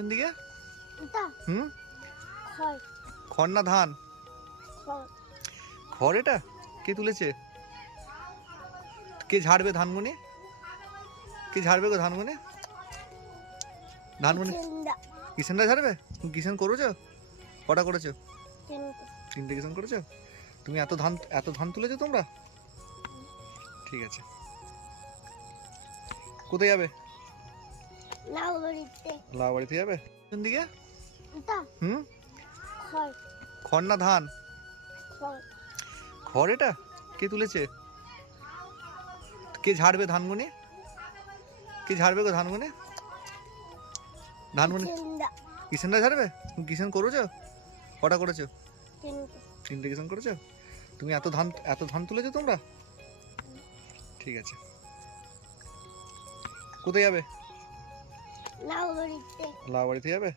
কোন দিকে? হুম? খড়। না ধান? খড়। এটা? কে তুলেছে? কে ঝাড়বে ধানগুনি কে ঝাড়বে গো ধানগুনি ধানগুনি চিন্তা কিষেনরা ঝাড়বে? কিষেন করেছ? কটা করেছ? তিনটে কিষেন করেছ? তুমি এত ধান এত ধান তুলেছো তোমরা? ঠিক আছে। কোথায় যাবে? লাউ বাড়িতে। যাবে? কোন দিকে? হুম? খড়। না ধান? খড়। এটা? কে তুলেছে? কে ঝাড়বে ধানগুনি? কে ঝাড়বে গো ধানগুনি? ধানগুনি? কিষেনরা ঝাড়বে? তুমি কিষেন করেছ? কটা করেছ? তিনটে কিষেন করেছ? তুমি এত ধান এত ধান তুলেছো তোমরা? ঠিক আছে। কোথায় যাবে? নাও বাড়িতে। লাউ বাড়িতে যাবে?